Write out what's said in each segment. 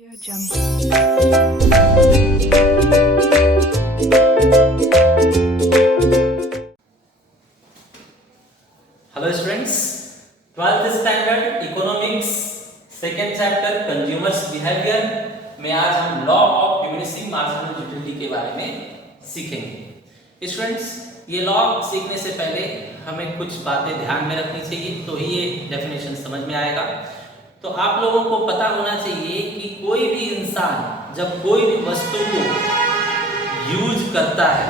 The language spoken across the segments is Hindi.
Hello students, 12th standard economics second chapter consumers behaviour में आज हम law of diminishing marginal utility के बारे में सीखेंगे। स्टूडेंट्स, ये लॉ सीखने से पहले हमें कुछ बातें ध्यान में रखनी चाहिए, तो ही ये डेफिनेशन समझ में आएगा। तो आप लोगों को पता होना चाहिए कि कोई भी इंसान जब कोई भी वस्तु को यूज करता है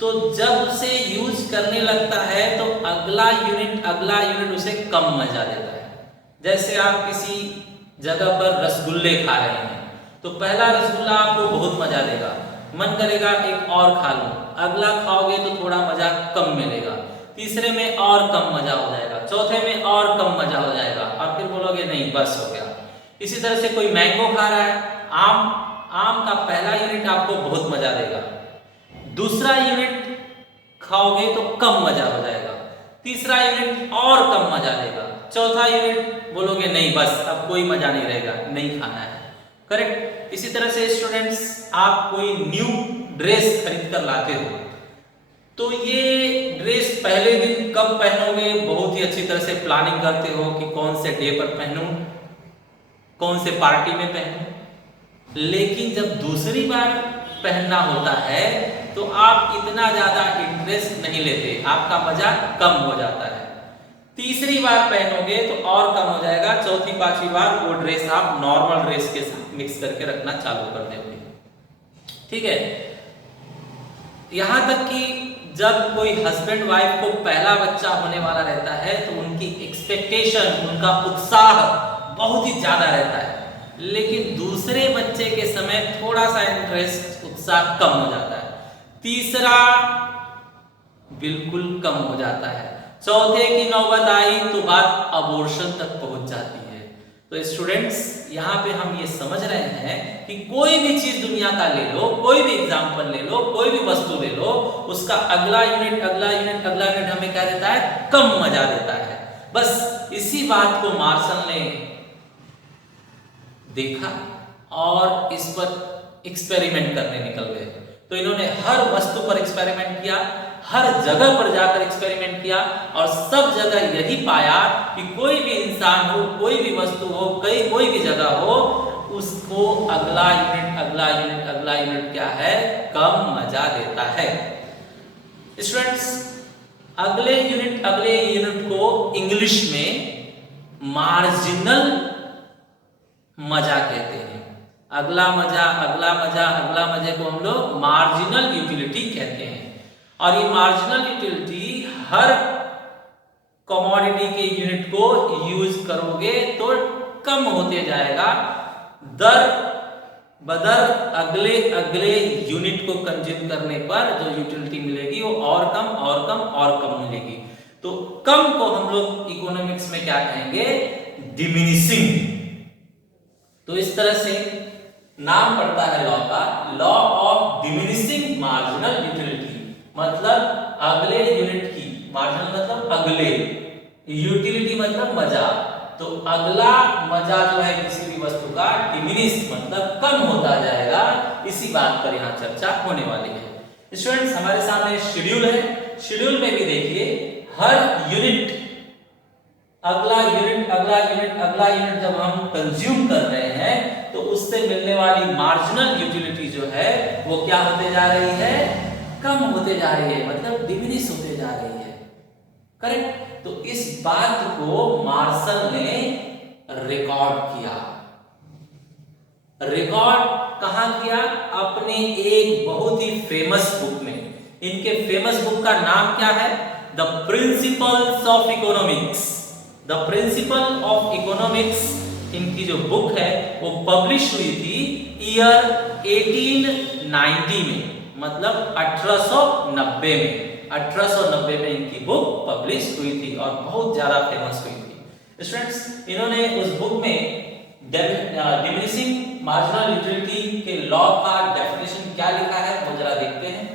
तो जब उसे यूज करने लगता है तो अगला यूनिट उसे कम मजा देता है। जैसे आप किसी जगह पर रसगुल्ले खा रहे हैं तो पहला रसगुल्ला आपको बहुत मजा देगा, मन करेगा एक और खा लूं। अगला खाओगे तो थोड़ा मजा कम मिलेगा, तीसरे में और कम मजा हो जाएगा, चौथे में और कम मजा हो जाएगा और फिर बोलोगे नहीं बस हो गया। इसी तरह से कोई मैंगो खा रहा है, आम का पहला यूनिट आपको बहुत मजा देगा, दूसरा यूनिट खाओगे तो कम मजा हो जाएगा, तीसरा यूनिट और कम मजा देगा, चौथा यूनिट बोलोगे नहीं बस अब कोई मजा नहीं रहेगा, नहीं खाना है। करेक्ट। इसी तरह से स्टूडेंट्स, आप कोई न्यू ड्रेस खरीद कर लाते हो तो ये ड्रेस पहले दिन कब पहनोगे बहुत ही अच्छी तरह से प्लानिंग करते हो कि कौन से डे पर पहनूं, कौन से पार्टी में पहनूं। लेकिन जब दूसरी बार पहनना होता है तो आप इतना ज्यादा इंटरेस्ट नहीं लेते, आपका मजा कम हो जाता है। तीसरी बार पहनोगे तो और कम हो जाएगा, चौथी पांचवी बार वो ड्रेस आप नॉर्मल ड्रेस के साथ मिक्स करके रखना चालू कर दोगे। ठीक है। यहां तक कि जब कोई हस्बैंड वाइफ को पहला बच्चा होने वाला रहता है तो उनकी एक्सपेक्टेशन, उनका उत्साह बहुत ही ज्यादा रहता है, लेकिन दूसरे बच्चे के समय थोड़ा सा इंटरेस्ट, उत्साह कम हो जाता है, तीसरा बिल्कुल कम हो जाता है, चौथे की नौबत आई तो बात अबॉर्शन तक पहुंच जाती है। तो स्टूडेंट्स, यहाँ पे हम ये समझ रहे हैं कि कोई भी चीज दुनिया का ले लो, कोई भी एग्जाम्पल ले लो, कोई भी वस्तु ले लो, उसका अगला यूनिट हमें क्या देता है, कम मजा देता है। बस इसी बात को मार्शल ने देखा और इस पर एक्सपेरिमेंट करने निकल गए। तो इन्होंने हर वस्तु पर एक्सपेरिमेंट किया, हर जगह पर जाकर एक्सपेरिमेंट किया और सब जगह यही पाया कि कोई भी इंसान हो, कोई भी वस्तु हो, कोई भी जगह हो, उसको अगला यूनिट क्या है, कम मजा देता है। स्टूडेंट्स, अगले यूनिट को इंग्लिश में मार्जिनल मजा कहते हैं। अगला मजे को हम लोग मार्जिनल यूटिलिटी कहते हैं। और ये मार्जिनल यूटिलिटी हर कमोडिटी के यूनिट को यूज करोगे तो कम होते जाएगा, दर बदर अगले यूनिट को कंज्यूम करने पर जो यूटिलिटी मिलेगी वो और कम मिलेगी। तो कम को हम लोग इकोनॉमिक्स में क्या कहेंगे, डिमिनिशिंग। तो इस तरह से नाम पड़ता है लॉ का, law of diminishing marginal utility. मतलब अगले यूनिट की, मार्जिनल मतलब अगले, यूटिलिटी मतलब मजा। तो अगला मजा जो है किसी भी वस्तु का, डिमिनिश मतलब कम होता जाएगा। इसी बात पर यहाँ चर्चा होने वाली है। स्टूडेंट्स, हमारे सामने शेड्यूल है, शेड्यूल में भी देखिए हर यूनिट अगला यूनिट जब हम कंज्यूम कर रहे हैं तो उससे मिलने वाली मार्जिनल यूटिलिटी जो है वो क्या होते जा रही है, कम होते जा रही है, मतलब डिमिनिश होते जा रही है। करेक्ट। तो इस बात को मार्शल ने रिकॉर्ड किया। रिकॉर्ड कहां किया, अपने एक बहुत ही फेमस बुक में। इनके फेमस बुक का नाम क्या है, the principles of economics. The principle of economics इनकी जो बुक है वो पब्लिश हुई थी ईयर 1890 में, मतलब 1890 में इनकी बुक पब्लिश हुई थी और बहुत ज्यादा फेमस हुई थी। स्टूडेंट्स, इन्होंने उस बुक में डिमिनिशिंग मार्जिनल यूटिलिटी के लॉ का डेफिनेशन क्या लिखा है वो जरा देखते हैं।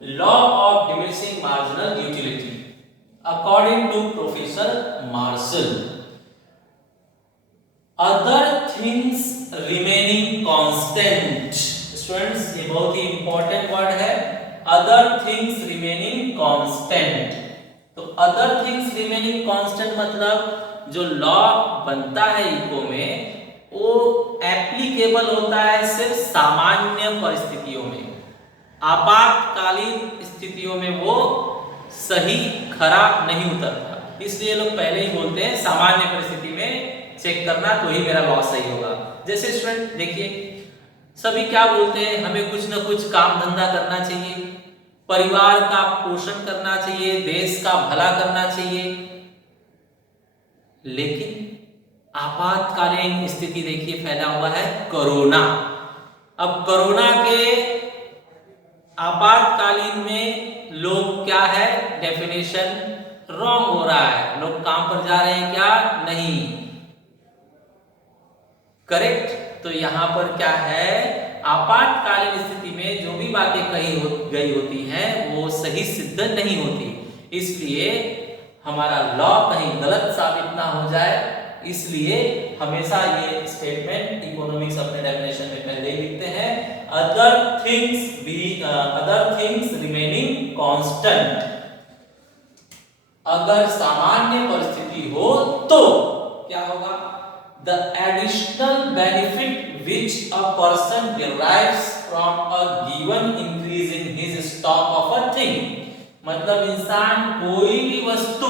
Law of diminishing marginal utility according to Professor Marshall, other things remaining constant. Students ये बहुत ही इंपॉर्टेंट वर्ड है, अदर थिंग्स रिमेनिंग कांस्टेंट। तो अदर थिंग्स रिमेनिंग कांस्टेंट मतलब जो लॉ बनता है इको में वो एप्लीकेबल होता है सिर्फ सामान्य परिस्थितियों में, आपातकालीन स्थितियों में वो सही खरा नहीं उतरता। इसलिए लोग पहले ही बोलते हैं सामान्य परिस्थिति में चेक करना तो ही मेरा लॉ सही होगा। जैसे स्टूडेंट देखिए सभी क्या बोलते हैं, हमें कुछ ना कुछ काम धंधा करना चाहिए, परिवार का पोषण करना चाहिए, देश का भला करना चाहिए, लेकिन आपातकालीन स्थिति देखिए फैला हुआ है कोरोना। अब कोरोना के आपातकालीन में लोग क्या है, डेफिनेशन रॉन्ग हो रहा है, लोग काम पर जा रहे हैं क्या, नहीं, करेक्ट। तो यहां पर क्या है, आपातकालीन स्थिति में जो भी बातें कही गई होती हैं वो सही सिद्ध नहीं होती, इसलिए हमारा लॉ कहीं गलत साबित ना हो जाए, इसलिए हमेशा ये स्टेटमेंट इकोनॉमिक्स अपने डेफिनेशन में पहले ही लिखते हैं, अदर थिंग्स रिमेनिंग कांस्टेंट। अगर सामान्य परिस्थिति हो तो क्या होगा, the additional benefit which a person derives from a given increase in his stock of a thing। मतलब इंसान कोई भी वस्तु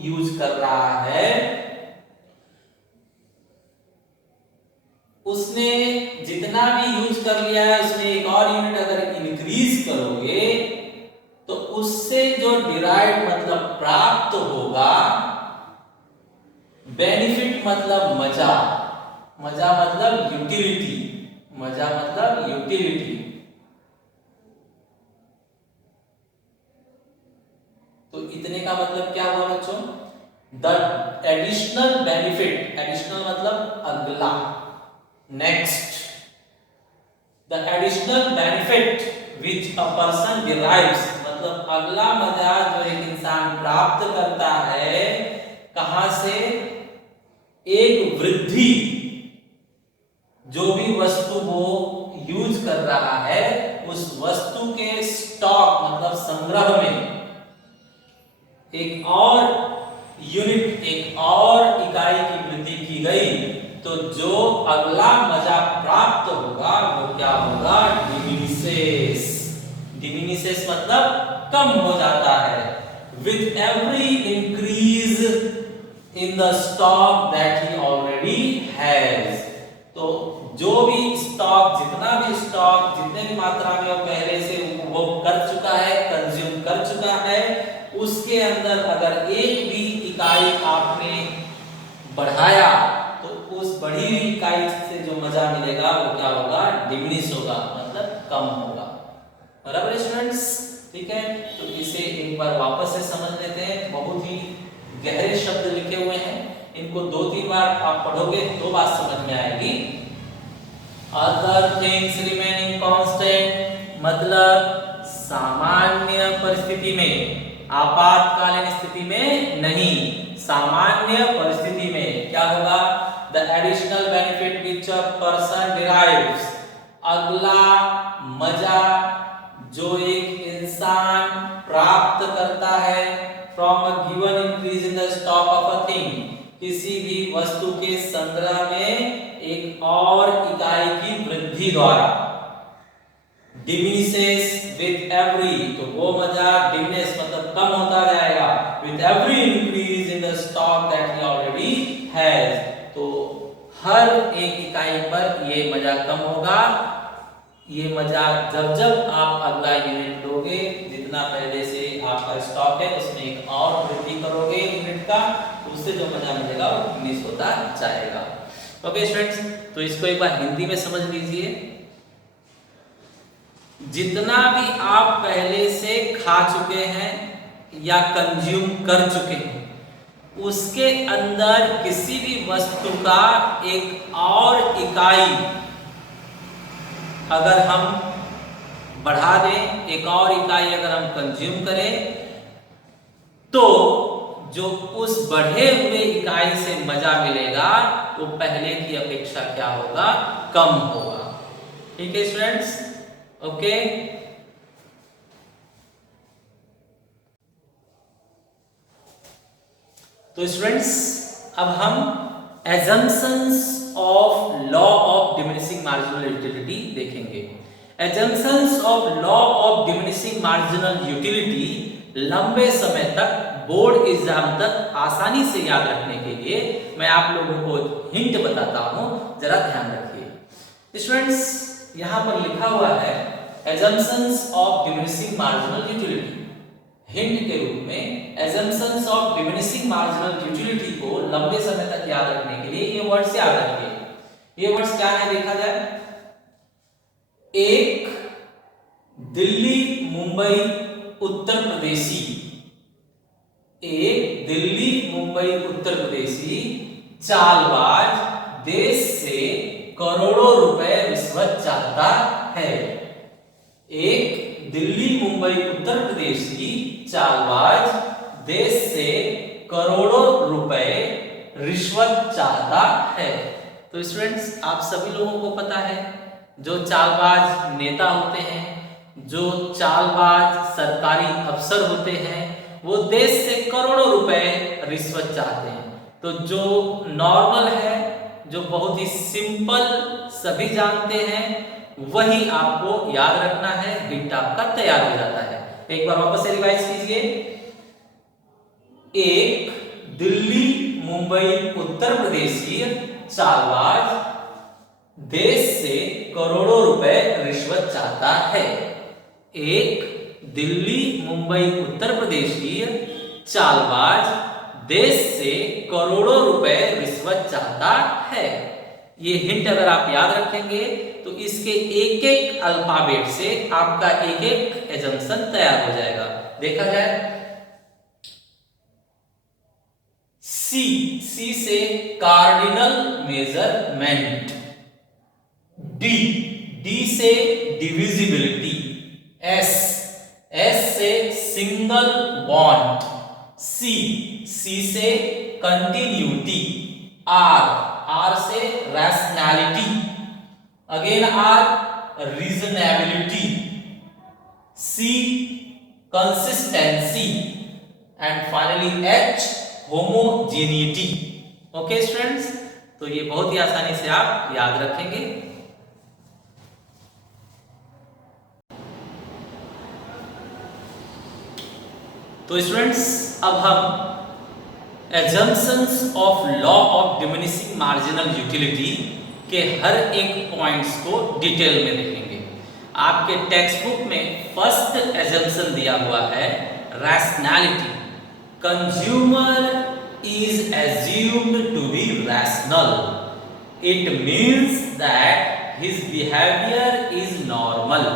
यूज कर रहा है, उसने जितना भी यूज कर लिया है उसने एक और यूनिट अगर इंक्रीज करोगे तो उससे जो डिराइव मतलब प्राप्त होगा, बेनिफिट मतलब मजा, मजा मतलब यूटिलिटी, मजा मतलब यूटिलिटी, तो इतने का मतलब क्या हुआ बच्चों, द एडिशनल बेनिफिट, एडिशनल मतलब अगला, next, the additional benefit which a person derives मतलब अगला मजा जो एक इंसान प्राप्त करता है, कहां से, एक वृद्धि, जो भी वस्तु वो यूज कर रहा है उस वस्तु के स्टॉक मतलब संग्रह में एक और यूनिट, एक और इकाई की वृद्धि की गई, तो जो अगला मजा प्राप्त होगा वो क्या होगा, डिमिनिसेस। डिमिनिसेस मतलब कम हो जाता है, with every increase in the stock that he already has। तो जो भी स्टॉक, जितना भी स्टॉक, जितने भी मात्रा में वो पहले से उपभोग कर चुका है, कंज्यूम कर चुका है, उसके अंदर अगर एक भी इकाई आपने बढ़ाया तो उस बड़ी हुई इकाई से जो मजा मिलेगा वो क्या होगा, डिमिनिश होगा, मतलब कम होगा। बराबर स्टूडेंट्स, ठीक है। तो इसे एक बार वापस से समझ लेते हैं, बहुत ही गहरे शब्द लिखे हुए हैं, इनको 2-3 बार आप पढ़ोगे तो बात समझ में आएगी। अदर थिंग्स रिमेनिंग कांस्टेंट मतलब सामान्य परिस्थिति में, आपातकालीन स्थिति में नहीं, सामान्य परिस्थिति में क्या होगा, the additional benefit which a person derives अगला मजा जो एक इंसान प्राप्त करता है, from a given increase in the stock of a thing, किसी भी वस्तु के संग्रह में एक और इकाई की वृद्धि द्वारा, diminishes with every, तो वो मजा diminish मतलब कम होता जाएगा, with every increase in the stock that he already has, तो हर एक इकाई पर ये मजा कम होगा। ये मजा जब जब आप अगला यूनिट लोगे, जितना पहले से आपका स्टॉक है उसमें एक और वृद्धि करोगे यूनिट का, तो उससे जो मजा मिलेगा वो डिमिनिश होता जाएगा। ओके स्टूडेंट्स, तो इसको एक बार हिंदी में समझ लीजिए। जितना भी आप पहले से खा चुके हैं या कंज्यूम कर चुके हैं, उसके अंदर किसी भी वस्तु का एक और इकाई अगर हम बढ़ा दें, एक और इकाई अगर हम कंज्यूम करें, तो जो उस बढ़े हुए इकाई से मजा मिलेगा वो पहले की अपेक्षा क्या होगा, कम होगा। ठीक है स्टूडेंट्स, ओके। तो स्टूडेंट्स अब हम assumptions of law of diminishing marginal utility देखेंगे। assumptions of law of diminishing marginal utility लंबे समय तक बोर्ड एग्जाम तक आसानी से याद रखने के लिए मैं आप लोगों को हिंट बताता हूं, जरा ध्यान रखिए। स्टूडेंट्स यहां पर लिखा हुआ है assumptions of diminishing marginal utility. Hint के रूप में assumptions of diminishing marginal utility को लंबे समय तक याद रखने के लिए ये वर्ड्स याद रखिए। ये वर्ड्स क्या है देखा जाए। एक दिल्ली मुंबई उत्तर प्रदेशी, एक दिल्ली मुंबई उत्तर प्रदेशी चालबाज देश से करोड़ों रुपए रिश्वत चाहता है। एक दिल्ली मुंबई उत्तर प्रदेशी चालबाज देश से करोड़ों रुपए रिश्वत चाहता है। तो स्टूडेंट्स आप सभी लोगों को पता है जो चालबाज नेता होते हैं, जो चालबाज सरकारी अफसर होते हैं, वो देश से करोड़ों रुपए रिश्वत चाहते हैं। तो जो नॉर्मल है, जो बहुत ही सिंपल सभी जानते हैं, वही आपको याद रखना है, हिंट आपका तैयार हो जाता है। एक बार वापस से रिवाइज कीजिए। एक दिल्ली मुंबई उत्तर प्रदेशी चालबाज देश से करोड़ों रुपए रिश्वत चाहता है। एक दिल्ली मुंबई उत्तर प्रदेशी चालबाज देश से करोड़ों रुपए रिश्वत चाहता है। ये हिंट अगर आप याद रखेंगे तो इसके एक एक अल्फाबेट से आपका एक एक एजम्पशन तैयार हो जाएगा। देखा जाए सी, सी से कार्डिनल मेजरमेंट, डी, डी से डिविजिबिलिटी, एस, एस से सिंगल बॉन्ड, सी, सी से कंटिन्यूटी, आर, आर से rationality, again R reasonability, C consistency and finally H homogeneity. Okay students, तो ये बहुत ही आसानी से आप याद रखेंगे। तो स्टूडेंट्स अब हम assumptions of law of diminishing marginal utility के हर एक पॉइंट्स को डिटेल में देखेंगे। आपके टेक्स्ट बुक में फर्स्ट assumption दिया हुआ है rationality. Consumer is assumed to be rational. It means that his behavior is normal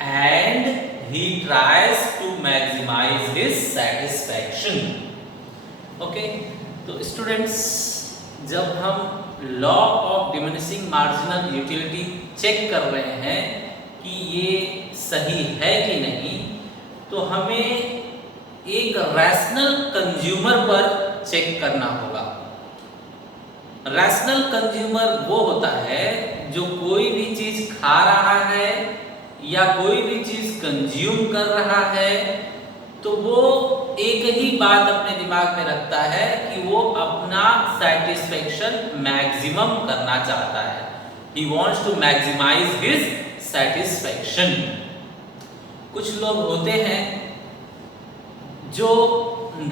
and he tries to maximize his satisfaction. Okay, तो स्टूडेंट्स जब हम law of diminishing marginal utility check कर रहे हैं कि ये सही है कि नहीं, तो हमें एक रैशनल कंज्यूमर पर चेक करना होगा। रैशनल कंज्यूमर वो होता है जो कोई भी चीज खा रहा है या कोई भी चीज कंज्यूम कर रहा है तो वो एक ही बात अपने दिमाग में रखता है कि वो अपना सेटिस्फेक्शन मैक्सिमम करना चाहता है। He wants to maximize his satisfaction. कुछ लोग होते हैं जो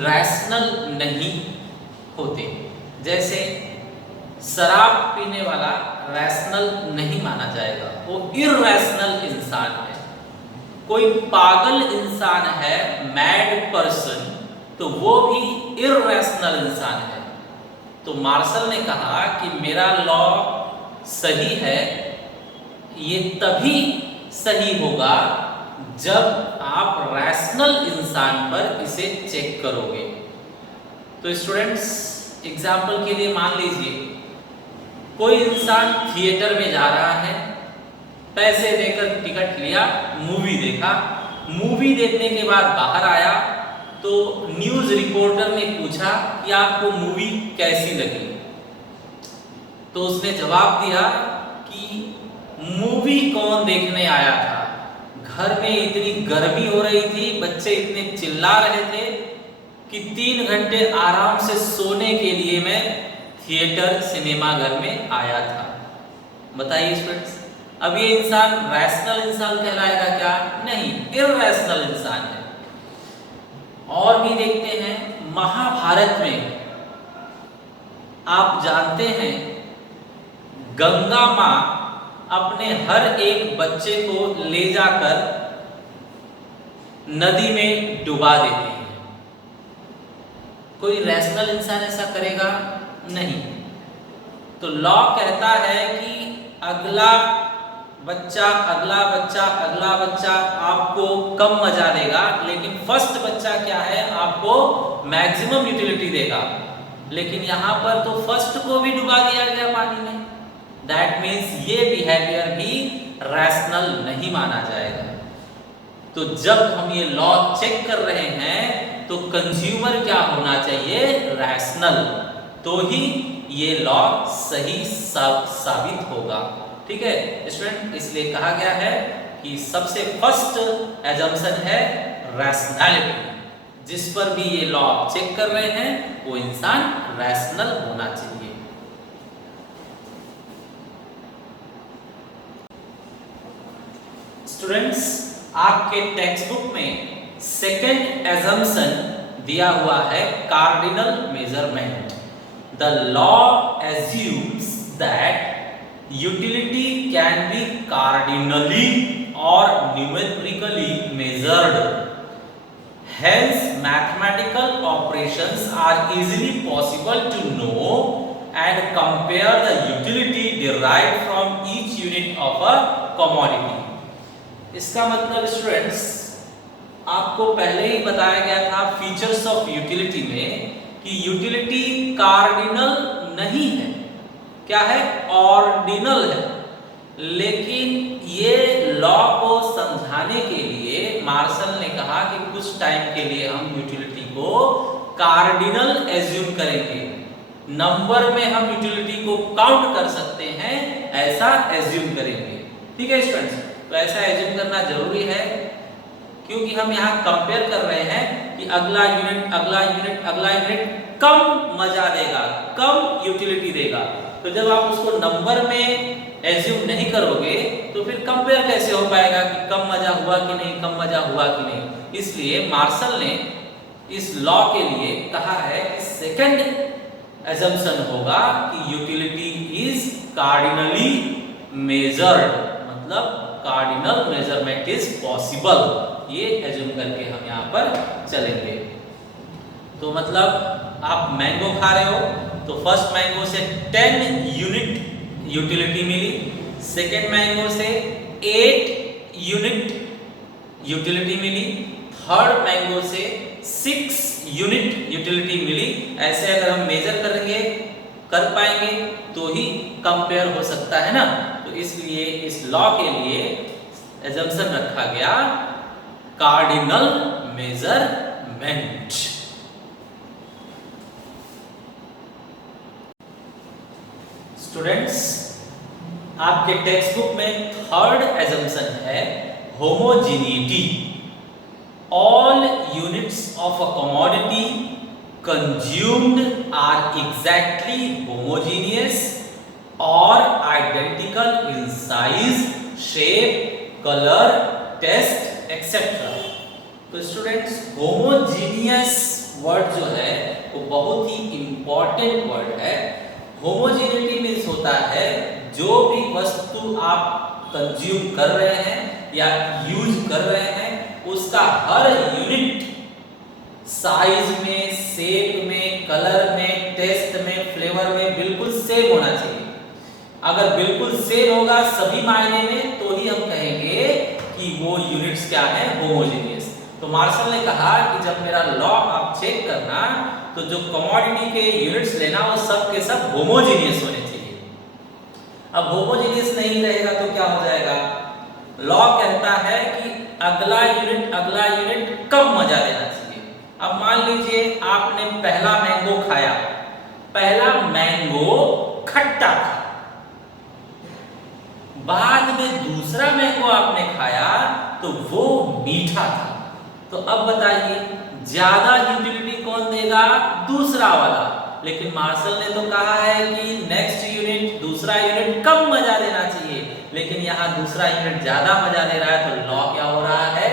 रैशनल नहीं होते, जैसे शराब पीने वाला रैशनल नहीं माना जाएगा, वो इररैशनल इंसान है। कोई पागल इंसान है, मैड पर्सन, तो वो भी इररैशनल इंसान है। तो मार्शल ने कहा कि मेरा लॉ सही है, ये तभी सही होगा जब आप रैशनल इंसान पर इसे चेक करोगे। तो स्टूडेंट्स एग्जाम्पल के लिए मान लीजिए कोई इंसान थिएटर में जा रहा है, पैसे देकर टिकट लिया, मूवी देखा, मूवी देखने के बाद बाहर आया, तो न्यूज रिपोर्टर ने पूछा कि आपको मूवी कैसी लगी, तो उसने जवाब दिया कि मूवी कौन देखने आया था, घर में इतनी गर्मी हो रही थी, बच्चे इतने चिल्ला रहे थे कि 3 घंटे आराम से सोने के लिए मैं थिएटर सिनेमा घर में आया था। बताइए स्टूडेंट्स, अब ये इंसान रैशनल इंसान कहलाएगा क्या? नहीं, इररैशनल इंसान है। और भी देखते हैं, महाभारत में आप जानते हैं गंगा माँ अपने हर एक बच्चे को ले जाकर नदी में डुबा देती है। कोई रैशनल इंसान ऐसा करेगा? नहीं। तो लॉ कहता है कि अगला बच्चा आपको कम मजा देगा, लेकिन फर्स्ट बच्चा क्या है, आपको मैक्सिमम यूटिलिटी देगा। लेकिन यहां पर तो फर्स्ट को भी डुबा दिया गया पानी में। दैट मीन्स ये बिहेवियर भी रैशनल नहीं माना जाएगा। तो जब हम ये लॉ चेक कर रहे हैं तो कंज्यूमर क्या होना चाहिए? रैशनल, तो ही ये लॉ सही साबित होगा। ठीक है स्टूडेंट, इसलिए कहा गया है कि सबसे फर्स्ट एजम्पशन है रैशनैलिटी। जिस पर भी ये लॉ चेक कर रहे हैं वो इंसान रैशनल होना चाहिए। स्टूडेंट्स, आपके टेक्स्ट बुक में सेकेंड एजम्पशन दिया हुआ है cardinal measurement. The law assumes that utility can be cardinally or numerically measured. Hence, mathematical operations are easily possible to know and compare the utility derived from each unit of a commodity. इसका मतलब स्टूडेंट्स, आपको पहले ही बताया गया था फीचर्स ऑफ यूटिलिटी में कि यूटिलिटी कार्डिनल नहीं है, क्या है? ऑर्डिनल है। लेकिन ये लॉ को समझाने के लिए मार्शल ने कहा कि कुछ टाइम के लिए हम यूटिलिटी को कार्डिनल एज्यूम करेंगे, नंबर में हम यूटिलिटी को काउंट कर सकते हैं, ऐसा एज्यूम करेंगे। ठीक है स्टूडेंट्स, तो ऐसा एज्यूम करना जरूरी है क्योंकि हम यहाँ कंपेयर कर रहे हैं कि अगला यूनिट कम मजा देगा, कम यूटिलिटी देगा। तो जब आप उसको नंबर में एज्यूम नहीं करोगे तो फिर कंपेयर कैसे हो पाएगा कि कम मजा हुआ कि नहीं, कम मजा हुआ कि नहीं। इसलिए मार्शल ने इस लॉ के लिए कहा है कि सेकंड एजम्पशन होगा कि यूटिलिटी इज कार्डिनली मेजर्ड, मतलब कार्डिनल मेजरमेंट इज पॉसिबल। ये एज्यूम करके हम यहाँ पर चलेंगे। तो मतलब आप मैंगो खा रहे हो तो फर्स्ट मैंगो से 10 यूनिट यूटिलिटी मिली, सेकेंड मैंगो से 8 यूनिट यूटिलिटी मिली, थर्ड मैंगो से 6 यूनिट यूटिलिटी मिली। ऐसे अगर हम मेजर करेंगे कर पाएंगे तो ही कंपेयर हो सकता है ना। तो इसलिए इस लॉ के लिए एजम्पशन रखा गया कार्डिनल मेजरमेंट। स्टूडेंट्स, आपके टेक्स्ट बुक में थर्ड एजम्पशन है homogeneity. All units of a commodity consumed are exactly homogeneous or identical in size, shape, color, taste, etc. तो स्टूडेंट्स, होमोजीनियस वर्ड जो है वो बहुत ही इंपॉर्टेंट वर्ड है। होमोजेनिटी मीन्स होता है जो भी वस्तु आप कंज्यूम कर रहे हैं या यूज कर रहे हैं उसका हर यूनिट साइज में, शेप में, कलर में, टेस्ट में, फ्लेवर में बिल्कुल सेम होना चाहिए। अगर बिल्कुल सेम होगा सभी मायने में तो ही हम कहेंगे कि वो यूनिट्स क्या है, होमोजेनियस। तो मार्शल ने कहा कि जब मेरा लॉ आप चेक करना तो जो कमोडिटी के यूनिट्स लेना वो सब के सब होमोजेनियस होने चाहिए। अब होमोजेनियस नहीं रहेगा तो क्या हो जाएगा? लॉ कहता है कि अगला यूनिट कम मजा देना चाहिए। अब मान लीजिए आपने पहला मैंगो खाया, पहला मैंगो खट्टा था, बाद में दूसरा मैंगो आपने खाया तो वो मीठा था। तो अब बताइए ज्यादा यूटिलिटी कौन देगा? दूसरा वाला। लेकिन मार्शल ने तो कहा है कि नेक्स्ट यूनिट, दूसरा यूनिट कम मजा देना चाहिए, लेकिन यहाँ दूसरा यूनिट ज्यादा मजा दे रहा है, तो लॉ क्या हो रहा है?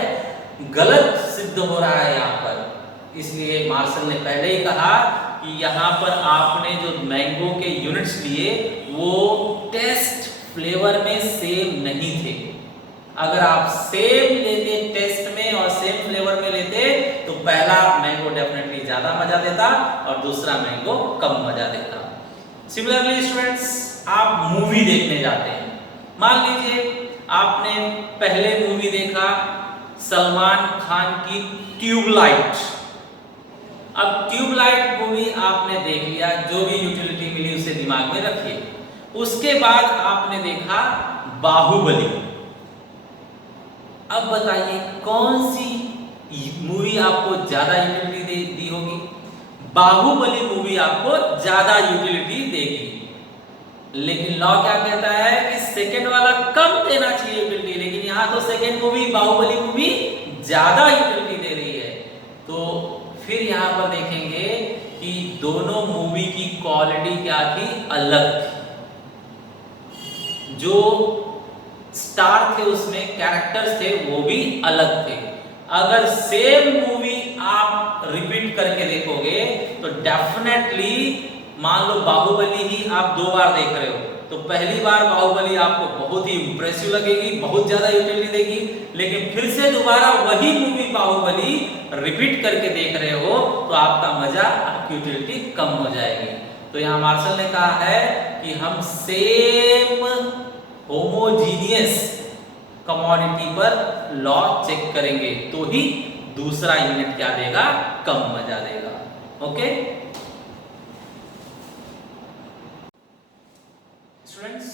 गलत सिद्ध हो रहा है यहाँ पर। इसलिए मार्शल ने पहले ही कहा कि यहाँ पर आपने जो मैंगो के यूनिट्स लिए वो टेस्ट फ्लेवर में सेम नहीं थे। अगर आप सेम लेते टेस्ट में और सेम फ्लेवर में लेते तो पहला मैंगो डेफिनेटली ज्यादा मजा देता और दूसरा मैंगो कम मजा देता। सिमिलरली स्टूडेंट्स, आप मूवी देखने जाते हैं, मान लीजिए आपने पहले मूवी देखा सलमान खान की ट्यूबलाइट। अब ट्यूबलाइट मूवी आपने देख लिया, जो भी यूटिलिटी मिली उसे दिमाग में रखिए। उसके बाद आपने देखा बाहुबली। अब बताइए कौन सी मूवी आपको ज्यादा यूटिलिटी दी होगी? बाहुबली मूवी आपको ज्यादा यूटिलिटी देगी। लेकिन लॉ क्या कहता है कि सेकंड वाला कम देना चाहिए यूटिलिटी, लेकिन यहां तो सेकंड मूवी बाहुबली मूवी ज्यादा यूटिलिटी दे रही है। तो फिर यहां पर देखेंगे कि दोनों मूवी की क्वालिटी क्या थी? अलग थी। जो स्टार थे उसमें कैरेक्टर्स थे वो भी अलग थे। अगर सेम मूवी आप रिपीट करके देखोगे तो डेफिनेटली मान लो बाहुबली ही आप 2 बार देख रहे हो, तो पहली बार बाहुबली आपको बहुत ही इंप्रेसिव लगेगी, बहुत ज्यादा यूटिलिटी देगी, लेकिन फिर से दोबारा वही मूवी बाहुबली रिपीट करके देख रहे हो तो आपका मजा, आपकी यूटिलिटी कम हो जाएगी। तो यहाँ मार्शल ने कहा है कि हम सेम होमोजीनियस कमोडिटी पर लॉ चेक करेंगे तो ही दूसरा यूनिट क्या देगा? कम मजा देगा। ओके स्टूडेंट्स,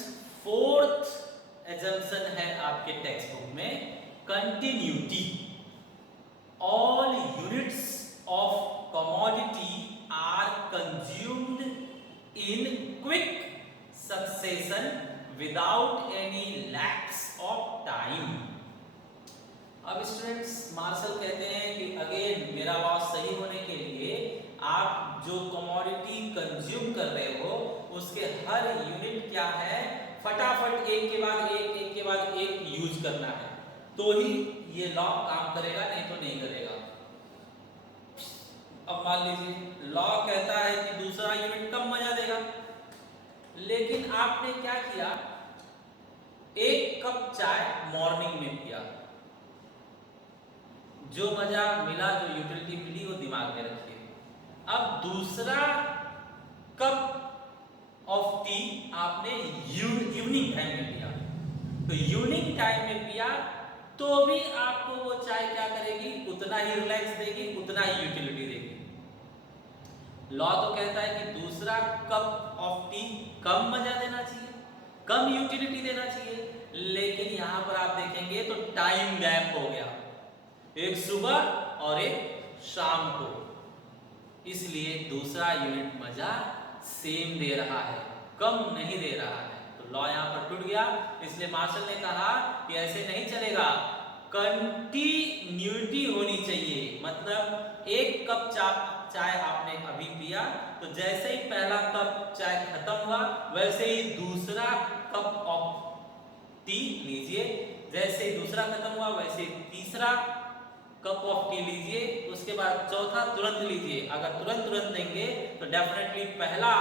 फोर्थ एजम्पशन है आपके टेक्स्ट बुक में continuity. All units of commodity are consumed in quick succession without any lapse of time. अब स्टूडेंट्स मार्शल कहते हैं कि अगेन मेरा बात सही होने के लिए आप जो कमोडिटी कंज्यूम कर रहे हो उसके हर यूनिट क्या है? फटाफट एक के बाद एक यूज करना है, तो ही ये लॉ काम करेगा, नहीं तो नहीं करेगा। अब मान लीजिए लॉ कहता है कि दूसरा यूनिट कम मजा देगा, लेकिन आपने क्या किया? 1 कप चाय मॉर्निंग में पिया, जो मजा मिला, जो यूटिलिटी मिली वो दिमाग में रखिए। अब दूसरा कप ऑफ टी आपने इवनिंग टाइम में पिया, तो इवनिंग टाइम में पिया तो भी आपको वो चाय क्या करेगी? उतना ही रिलैक्स देगी, उतना ही यूटिलिटी देगी। लॉ तो कहता है कि दूसरा कप ऑफ टी कम मजा देना चाहिए, कम यूटिलिटी देना चाहिए, लेकिन यहां पर आप देखेंगे तो टाइम गैप हो गया, एक सुबह और एक शाम को, इसलिए दूसरा यूनिट मजा सेम दे रहा है, कम नहीं दे रहा है। तो लॉ यहां पर टूट गया। इसलिए मार्शल ने कहा कि ऐसे नहीं चलेगा, कंटिन्यूटी होनी चाहिए। मतलब 1 कप चाय आपने अभी पिया, तो जैसे ही पहला कप चाय खत्म हुआ वैसे ही दूसरा कप ऑफ टी लीजिए, जैसे ही दूसरा खत्म हुआ वैसे ही तीसरा कप ऑफ टी लीजिए, उसके बाद चौथा तुरंत लीजिए। अगर तुरंत देंगे तो डेफिनेटली पहला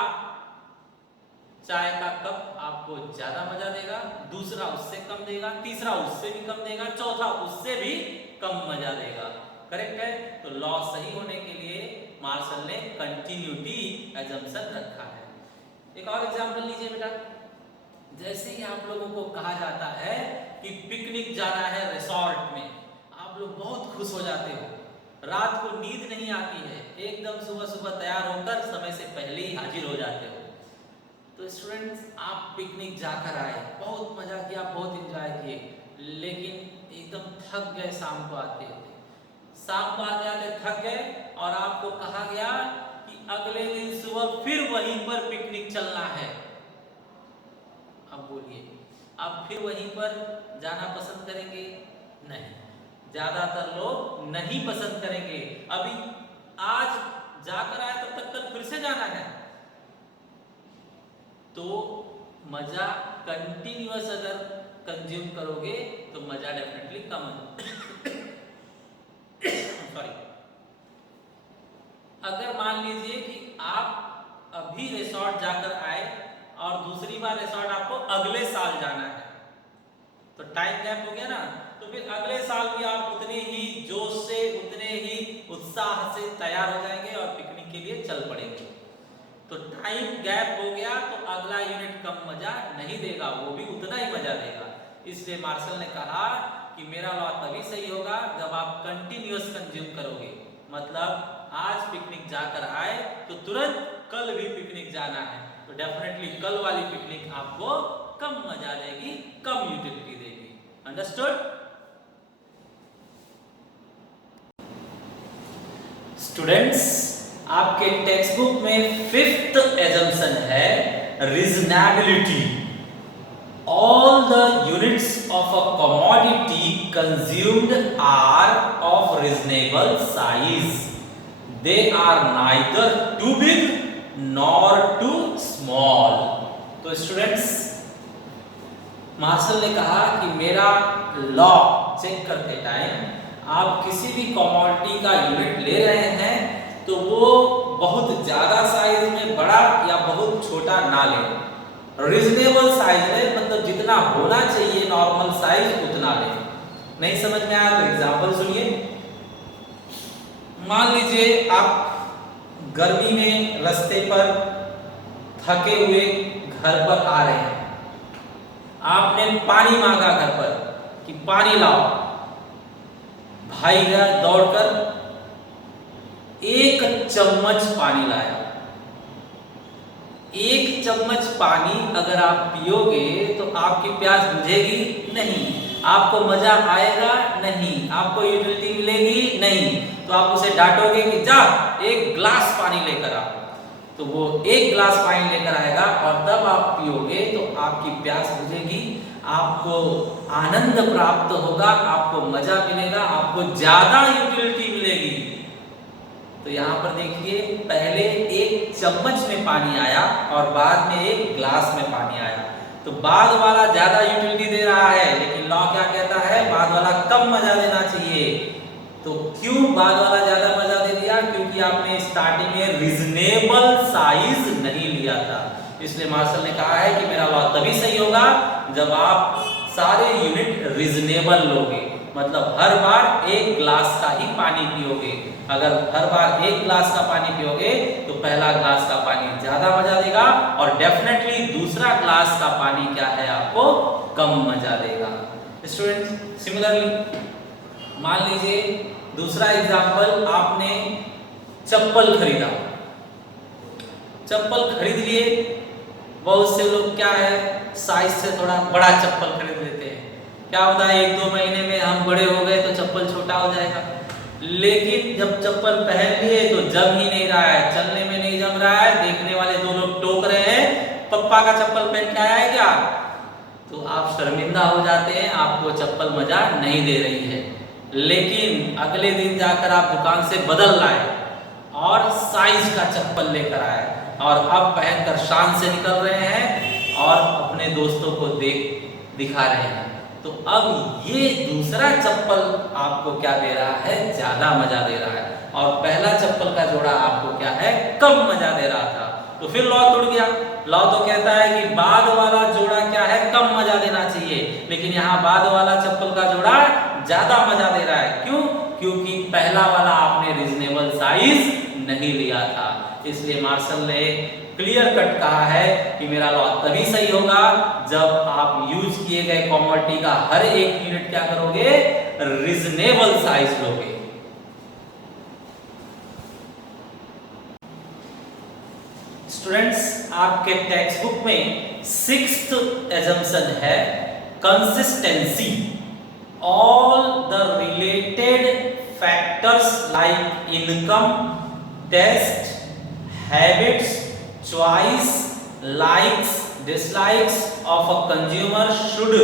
चाय का कप आपको ज्यादा मजा देगा, दूसरा उससे कम देगा, तीसरा उससे भी कम देगा, चौथा उससे भी कम मजा देगा। करेक्ट है? तो लॉ सही होने के लिए मार्शल ने कंटिन्यूटी एजम्पशन रखा है। एक और एग्जांपल लीजिए बेटा, जैसे ही आप लोगों को कहा जाता है कि पिकनिक जाना है रिसोर्ट में, आप लोग बहुत खुश हो जाते हो, रात को नींद नहीं आती है, एकदम सुबह तैयार होकर समय से पहले ही हाजिर हो जाते हो। तो स्टूडेंट्स आप पिकनिक जाकर आए, बहुत मजा किया, बहुत एंजॉय किए, लेकिन एकदम थक गए शाम को आते थक गए और आपको कहा गया कि अगले दिन सुबह फिर वहीं पर पिकनिक चलना है। अब बोलिए, आप फिर वहीं पर जाना पसंद करेंगे? नहीं, ज्यादातर लोग नहीं पसंद करेंगे। अभी आज जाकर आए तब तक कल फिर से जाना है, तो मजा कंटिन्यूअस अगर कंज्यूम करोगे तो मजा डेफिनेटली कम सॉरी। अगर मान लीजिए कि आप अभी रिसोर्ट जाकर आए और दूसरी बार रिसोर्ट आपको अगले साल जाना है, तो टाइम गैप हो गया ना, तो फिर अगले साल भी आप उतने ही जोश से, उतने ही उत्साह से तैयार हो जाएंगे और पिकनिक के लिए चल पड़ेंगे। तो टाइम गैप हो गया तो अगला यूनिट कम मजा नहीं देगा, वो भी उतना ही मजा देगा। इसलिए मार्शल ने कहा कि मेरा लॉ तभी सही होगा जब आप कंटिन्यूअस कंज्यूम करोगे। मतलब आज पिकनिक जाकर आए तो तुरंत कल भी पिकनिक जाना है, तो डेफिनेटली कल वाली पिकनिक आपको कम मजा देगी, कम यूटिलिटी देगी। अंडरस्टूड? स्टूडेंट्स, आपके टेक्स्ट बुक में फिफ्थ एजम्पशन है reasonability. All the units of a commodity consumed are of reasonable size. They are neither too big nor too small. तो स्टूडेंट्स, मार्शल ने कहा कि मेरा लॉ चेक करते टाइम आप किसी भी कमोडिटी का यूनिट ले रहे हैं तो वो बहुत ज्यादा साइज में बड़ा या बहुत छोटा ना लें। रीजनेबल साइज में मतलब जितना होना चाहिए नॉर्मल साइज उतना ले। नहीं समझ में आया तो एग्जांपल सुनिए। मान लीजिए आप गर्मी में रास्ते पर थके हुए घर पर आ रहे हैं, आपने पानी मांगा घर पर कि पानी लाओ। भाई गया दौड़कर 1 चम्मच पानी लाया। 1 चम्मच पानी अगर आप पियोगे तो आपकी प्यास बुझेगी नहीं, आपको मजा आएगा नहीं, आपको यूटिलिटी मिलेगी नहीं। तो आप उसे डांटोगे कि जा 1 ग्लास पानी लेकर आ, तो वो 1 ग्लास पानी लेकर आएगा और तब आप पियोगे तो आपकी प्यास बुझेगी, आपको आनंद प्राप्त होगा, आपको मजा मिलेगा, आपको ज्यादा यूटिलिटी मिलेगी। तो यहाँ पर देखिए, पहले 1 चम्मच में पानी आया और बाद में 1 ग्लास में पानी आया, तो बाद वाला ज्यादा यूटिलिटी दे रहा है, लेकिन लॉ क्या कहता है, बाद वाला कम मजा देना चाहिए। तो क्यों बाद वाला ज्यादा मजा दे दिया? क्योंकि आपने स्टार्टिंग में रीजनेबल साइज नहीं लिया था। इसलिए मार्शल ने कहा है कि मेरा लॉ तभी सही होगा जब आप सारे यूनिट रीजनेबल लोगे, मतलब हर बार 1 ग्लास का ही पानी पियोगे। अगर हर बार 1 ग्लास का पानी पियोगे तो पहला ग्लास का पानी ज्यादा मजा देगा और डेफिनेटली दूसरा ग्लास का पानी क्या है, आपको कम मजा देगा। स्टूडेंट्स, सिमिलरली मान लीजिए दूसरा एग्जांपल, आपने चप्पल खरीदा। चप्पल खरीद लिए, बहुत से लोग क्या है साइज से थोड़ा बड़ा चप्पल खरीद लेते हैं। क्या होता है, 1-2 महीने में हम बड़े हो गए तो चप्पल छोटा हो जाएगा। लेकिन जब चप्पल पहन लिए तो जम ही नहीं रहा है, चलने में नहीं जम रहा है, देखने वाले 2 लोग टोक रहे हैं, पप्पा का चप्पल पहन के आया है क्या? तो आप शर्मिंदा हो जाते हैं, आपको चप्पल मजा नहीं दे रही है। लेकिन अगले दिन जाकर आप दुकान से बदल लाए और साइज का चप्पल लेकर आए और अब पहनकर शान से निकल रहे हैं और अपने दोस्तों को दिखा रहे हैं। तो अब ये दूसरा चप्पल आपको क्या दे रहा है, ज्यादा मजा दे रहा है, और पहला चप्पल का जोड़ा आपको क्या है, कम मजा दे रहा था। तो फिर लॉ टूट गया। लॉ तो कहता है कि बाद वाला जोड़ा क्या है, कम मजा देना चाहिए, लेकिन यहाँ बाद वाला चप्पल का जोड़ा ज्यादा मजा दे रहा है। क्यों? क्योंकि पहला वाला आपने रीजनेबल साइज नहीं लिया था। इसलिए मार्शल ने क्लियर कट कहा है कि मेरा लॉ तभी सही होगा जब आप यूज किए गए कमोडिटी का हर एक यूनिट क्या करोगे, रीजनेबल साइज लोगे। स्टूडेंट्स, आपके टेक्स्ट बुक में 6th assumption है consistency. All the related factors like income, taste, habits, choice, likes, dislikes of a consumer should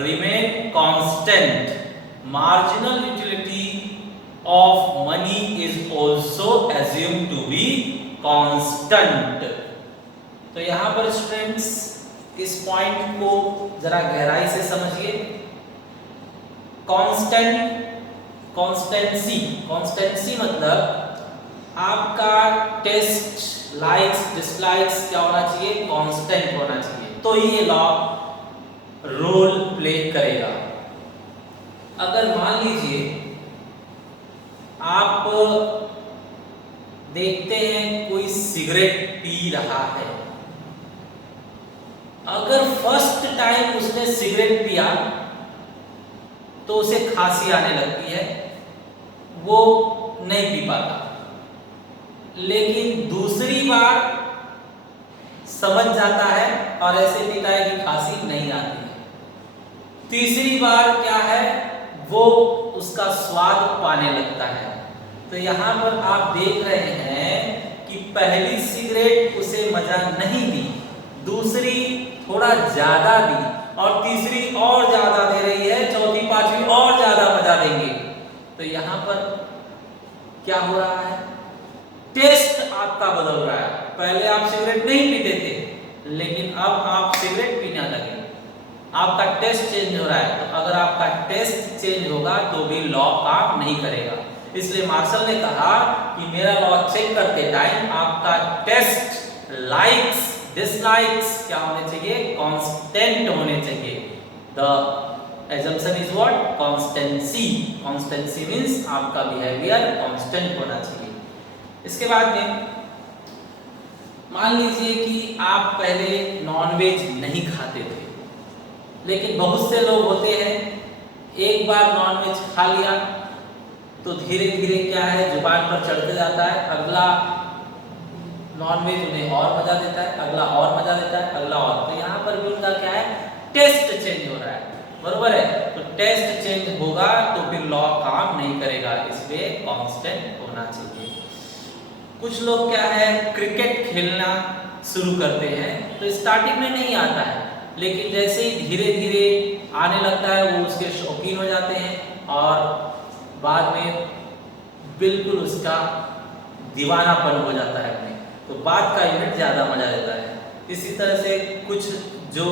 remain constant. Marginal utility of money is also assumed to be constant. तो यहाँ पर स्टूडेंट्स इस पॉइंट को जरा गहराई से समझिए। कॉन्स्टेंसी मतलब आपका टेस्ट, लाइक्स, डिसलाइक्स क्या होना चाहिए, कांस्टेंट होना चाहिए, तो ये लॉ रोल प्ले करेगा। अगर मान लीजिए आप देखते हैं कोई सिगरेट पी रहा है, अगर फर्स्ट टाइम उसने सिगरेट पिया तो उसे खांसी आने लगती है, वो नहीं पी पाता, लेकिन दूसरी बार समझ जाता है और ऐसे पीता है कि खांसी नहीं आती है। तीसरी बार क्या है, वो उसका स्वाद पाने लगता है। तो यहाँ पर आप देख रहे हैं कि पहली सिगरेट उसे मजा नहीं दी, दूसरी थोड़ा ज्यादा दी और तीसरी और ज्यादा दे रही है, चौथी पांचवी और ज्यादा मजा देंगे। तो यहाँ पर क्या हो रहा है, टेस्ट आपका बदल रहा है। पहले आप सिगरेट नहीं पीते थे, लेकिन अब आप सिगरेट पीने लगे, आपका टेस्ट चेंज हो रहा है। तो अगर आपका टेस्ट चेंज होगा तो भी लॉ काम नहीं करेगा। इसलिए मार्शल ने कहा कि मेरा लॉ चेक करते टाइम आपका टेस्ट, लाइक्स, डिसलाइक्स क्या होने चाहिए, कांस्टेंट होने चाहिए। The assumption is what, constancy. Constancy means आपका बिहेवियर कांस्टेंट होना चाहिए। इसके बाद में मान लीजिए कि आप पहले नॉनवेज नहीं खाते थे, लेकिन बहुत से लोग होते हैं एक बार नॉनवेज खा लिया तो धीरे धीरे क्या है, जुबान पर चढ़ते जाता है, अगला नॉनवेज उन्हें और मजा देता है, अगला और मजा देता है, अगला और। तो यहाँ पर भी उनका क्या है, टेस्ट चेंज हो रहा है, बरोबर है। तो टेस्ट चेंज होगा तो फिर लॉ काम नहीं करेगा, इसलिए कांस्टेंट होना चाहिए। कुछ लोग क्या है, क्रिकेट खेलना शुरू करते हैं तो स्टार्टिंग में नहीं आता है, लेकिन जैसे ही धीरे धीरे आने लगता है वो उसके शौकीन हो जाते हैं और बाद में बिल्कुल उसका दीवानापन हो जाता है अपने, तो बाद का यूनिट ज्यादा मजा देता है। इसी तरह से कुछ जो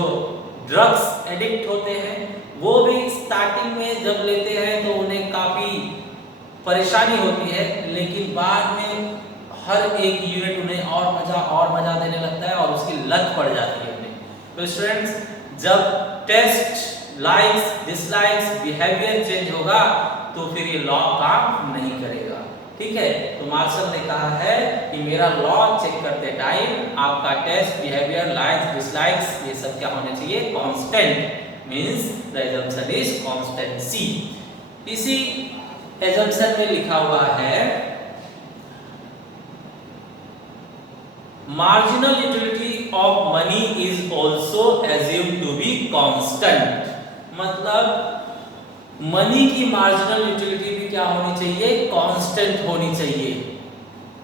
ड्रग्स एडिक्ट होते हैं वो भी स्टार्टिंग में जब लेते हैं तो उन्हें काफी परेशानी होती है, लेकिन बाद में हर एक यूनिट उन्हें और मजा देने लगता है और उसकी लत पड़ जाती है उन्हें। तो स्टूडेंट्स, जब taste, likes, dislikes, behaviour change होगा तो फिर ये लॉ काम नहीं करेगा, ठीक है। तो मार्शल ने कहा है कि मेरा लॉ चेक करते टाइम आपका टेस्ट, बिहेवियर, लाइक्स, डिसलाइक्स ये सब क्या होने चाहिए, constant. Means the assumption is constancy। इसी assumption में लिखा हुआ है marginal utility of money is also assumed to be constant। मतलब मनी की मार्जिनल यूटिलिटी भी क्या होनी चाहिए, कांस्टेंट होनी चाहिए।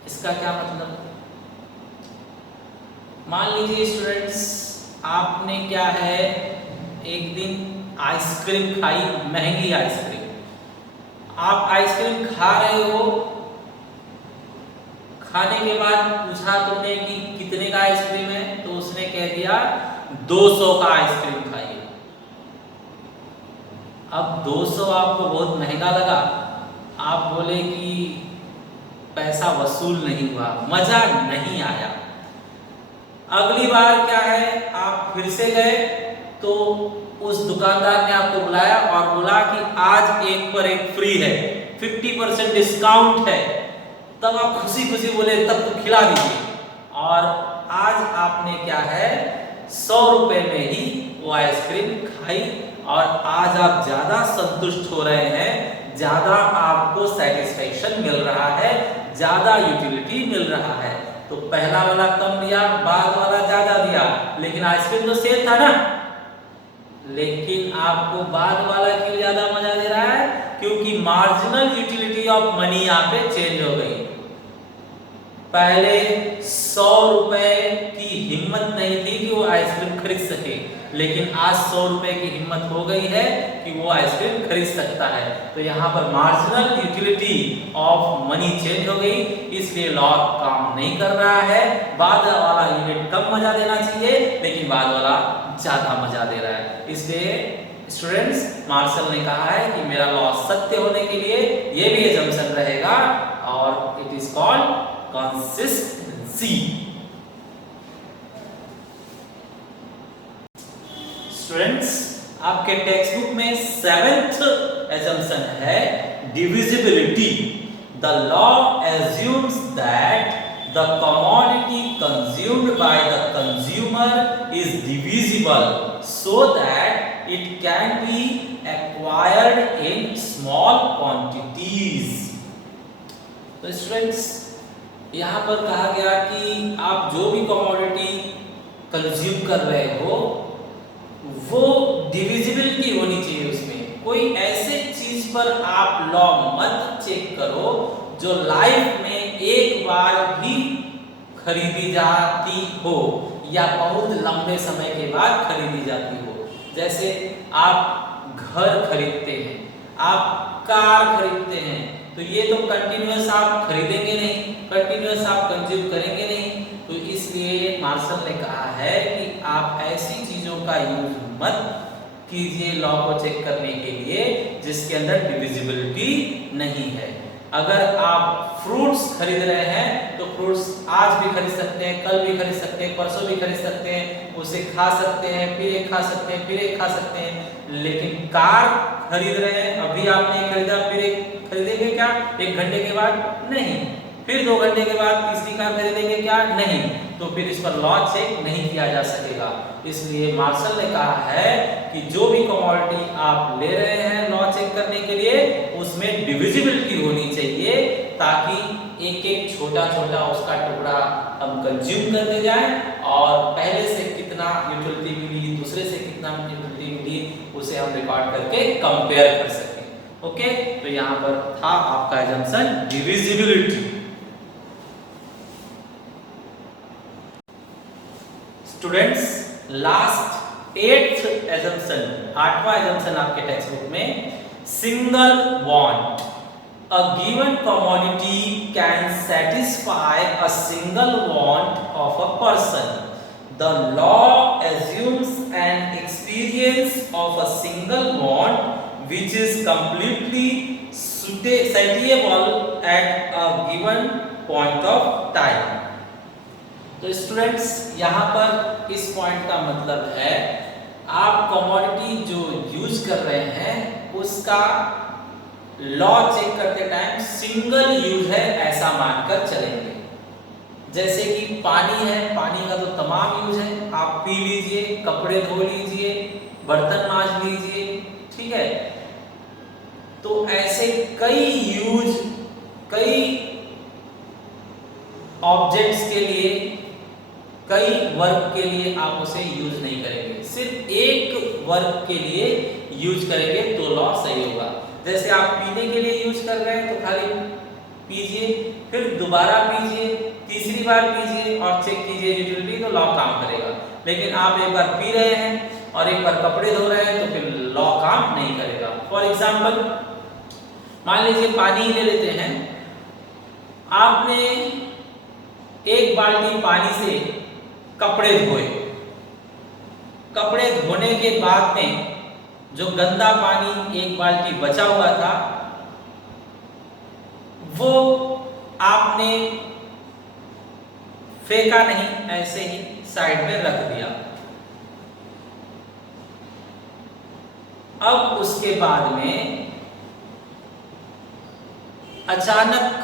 इसका क्या मतलब, मान लीजिए स्टूडेंट्स आपने क्या है, एक दिन आइसक्रीम खाई, महंगी आइसक्रीम। आप आइसक्रीम खा रहे हो, खाने के बाद पूछा तुमने कि कितने का आइसक्रीम है, तो उसने कह दिया 200 का आइसक्रीम खाइए। अब 200 आपको बहुत महंगा लगा, आप बोले कि पैसा वसूल नहीं हुआ, मजा नहीं आया। अगली बार क्या है, आप फिर से गए तो उस दुकानदार ने आपको बुलाया और बोला कि आज एक पर एक फ्री है, 50% डिस्काउंट है। तब आप खुशी खुशी बोले तब तो खिला दीजिए, और आज आपने क्या है 100 रुपए में ही वो आइसक्रीम खाई और आज आप ज्यादा संतुष्ट हो रहे हैं, ज्यादा आपको सेटिस्फैक्शन मिल रहा है, ज्यादा यूटिलिटी मिल रहा है। तो पहला वाला कम दिया, बाद वाला ज्यादा दिया, लेकिन आइसक्रीम तो सेम था ना, लेकिन आपको बाद वाला क्यों ज्यादा मजा दे रहा है? क्योंकि मार्जिनल यूटिलिटी ऑफ मनी यहाँ पे चेंज हो गई। पहले 100 रुपए की हिम्मत नहीं थी कि वो आइसक्रीम खरीद सके, लेकिन आज 100 रुपए की हिम्मत हो गई है कि वो आइसक्रीम खरीद सकता है। तो यहाँ पर marginal utility of money change हो गई, इसलिए लॉ काम नहीं कर रहा है। बाद वाला यूनिट कम मजा देना चाहिए, लेकिन बाद वाला ज्यादा मजा दे रहा है। इसलिए स्टूडेंट्स, मार्शल ने कहा है कि मेरा लॉ सत्य होने के लिए ये भी assumption रहेगा, और it is called consistency. Students, आपके टेक्स्ट बुक में 7th assumption है divisibility. The law assumes that the commodity consumed by the consumer is divisible so that it can be acquired in small quantities. तो स्टूडेंट्स, यहाँ पर कहा गया कि आप जो भी कमोडिटी कंज्यूम कर रहे हो वो डिविजिबिलिटी होनी चाहिए। उसमें कोई ऐसे चीज पर आप लॉ मत चेक करो जो लाइफ में एक बार भी खरीदी जाती हो या बहुत लंबे समय के बाद खरीदी जाती हो। जैसे आप घर खरीदते हैं, आप कार खरीदते हैं, तो ये तो कंटिन्यूअस आप खरीदेंगे नहीं, कंटिन्यूअस आप कंज्यूम करेंगे नहीं। तो इसलिए मार्शल ने कहा है कि आप ऐसी चीजों का यूज मत कीजिए लॉ को चेक करने के लिए जिसके अंदर डिविजिबिलिटी नहीं है। अगर आप फ्रूट्स खरीद रहे हैं तो फ्रूट्स आज भी खरीद सकते हैं, कल भी खरीद सकते हैं, परसों भी खरीद सकते हैं, उसे खा सकते हैं, फिर एक खा सकते हैं, फिर एक खा सकते हैं। लेकिन कार खरीद रहे हैं, अभी आपने खरीदा, फिर एक खरीदेंगे क्या 1 घंटे के बाद? नहीं। फिर 2 घंटे के बाद तीसरी कार खरीदेंगे क्या? नहीं। तो फिर इस पर लॉ चेक नहीं किया जा सकेगा। इसलिए मार्शल ने कहा है कि जो भी कमोडिटी आप ले रहे हैं लॉ चेक करने के लिए उसमें डिविजिबिलिटी होनी चाहिए, ताकि एक एक छोटा छोटा उसका टुकड़ा हम कंज्यूम करते जाएं और पहले से कितना यूटिलिटी मिली, दूसरे से कितना यूटिलिटी मिली, उसे हम रिकॉर्ड करके कंपेयर कर सकें। ओके, तो यहाँ पर था आपका assumption divisibility. Students, last 8th assumption, 8वां assumption आपके टेक्स्ट बुक में single want. A given commodity can satisfy a single want of a person. The law assumes an experience of a single want which is completely satiable at a given point of time. तो स्टूडेंट्स, यहाँ पर इस पॉइंट का मतलब है आप कमोडिटी जो यूज कर रहे हैं उसका लॉ चेक करते टाइम सिंगल यूज है ऐसा मानकर चलेंगे। जैसे कि पानी है, पानी का तो तमाम यूज है, आप पी लीजिए, कपड़े धो लीजिए, बर्तन मांज लीजिए, ठीक है। तो ऐसे कई यूज, कई ऑब्जेक्ट्स के लिए, कई वर्क के लिए आप उसे यूज नहीं करेंगे, सिर्फ एक वर्क के लिए यूज करेंगे तो लॉ सही होगा। जैसे आप पीने के लिए यूज कर रहे हैं तो खाली पीजिए, फिर दोबारा पीजिए, तीसरी बार पीजिए और चेक कीजिए यूटिलिटी, तो लॉ काम करेगा। लेकिन आप एक बार पी रहे हैं और एक बार कपड़े धो रहे हैं तो फिर लॉ काम नहीं करेगा। फॉर एग्जाम्पल, मान लीजिए पानी ही ले लेते हैं, आपने एक बाल्टी पानी से कपड़े धोए, कपड़े धोने के बाद में जो गंदा पानी एक बाल्टी बचा हुआ था वो आपने फेंका नहीं, ऐसे ही साइड में रख दिया। अब उसके बाद में अचानक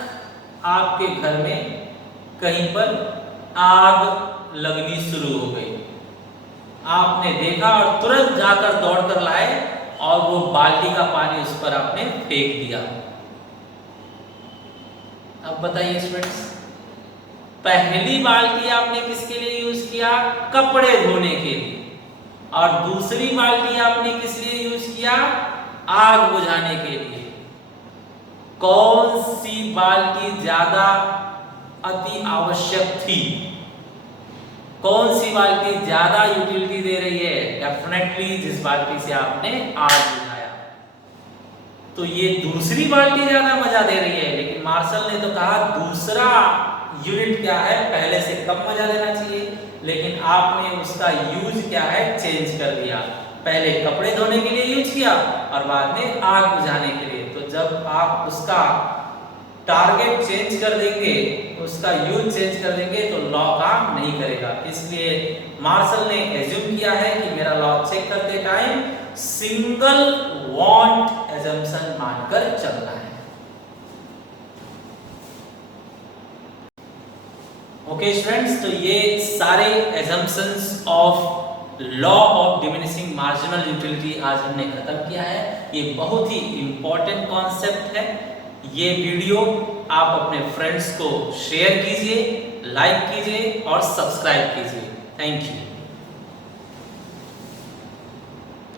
आपके घर में कहीं पर आग लगनी शुरू हो गई। आपने देखा और तुरंत जाकर दौड़कर लाए और वो बाल्टी का पानी उस पर आपने फेंक दिया। अब बताइए स्टूडेंट्स, पहली बाल्टी आपने किसके लिए यूज किया? कपड़े धोने के लिए। और दूसरी बाल्टी आपने किस लिए यूज किया? आग बुझाने के लिए। कौन सी बाल्टी ज्यादा अति आवश्यक थी? कौन सी बाल्टी ज्यादा यूटिलिटी दे रही है? डेफिनेटली जिस बाल्टी से आपने आग बुझाया। तो ये दूसरी बाल्टी ज्यादा मजा दे रही है, लेकिन मार्शल ने तो कहा दूसरा यूनिट क्या है, पहले से कम मजा देना चाहिए, लेकिन आपने उसका यूज क्या है, चेंज कर दिया। पहले कपड़े धोने के लिए यूज किया और बाद में आग बुझाने के लिए। तो जब आप उसका टारगेट चेंज कर देंगे, उसका यूज चेंज कर देंगे, तो लॉ काम नहीं करेगा। इसलिए मार्शल ने एज्यूम किया है कि मेरा लॉ चेक करते टाइम सिंगल वांट एजम्पशन मानकर चलना है। ओके स्टूडेंट्स, तो ये सारे assumptions of law of diminishing marginal utility आज हमने खत्म किया है। ये बहुत ही इंपॉर्टेंट कॉन्सेप्ट है। ये वीडियो आप अपने फ्रेंड्स को शेयर कीजिए, लाइक कीजिए और सब्सक्राइब कीजिए। Thank you.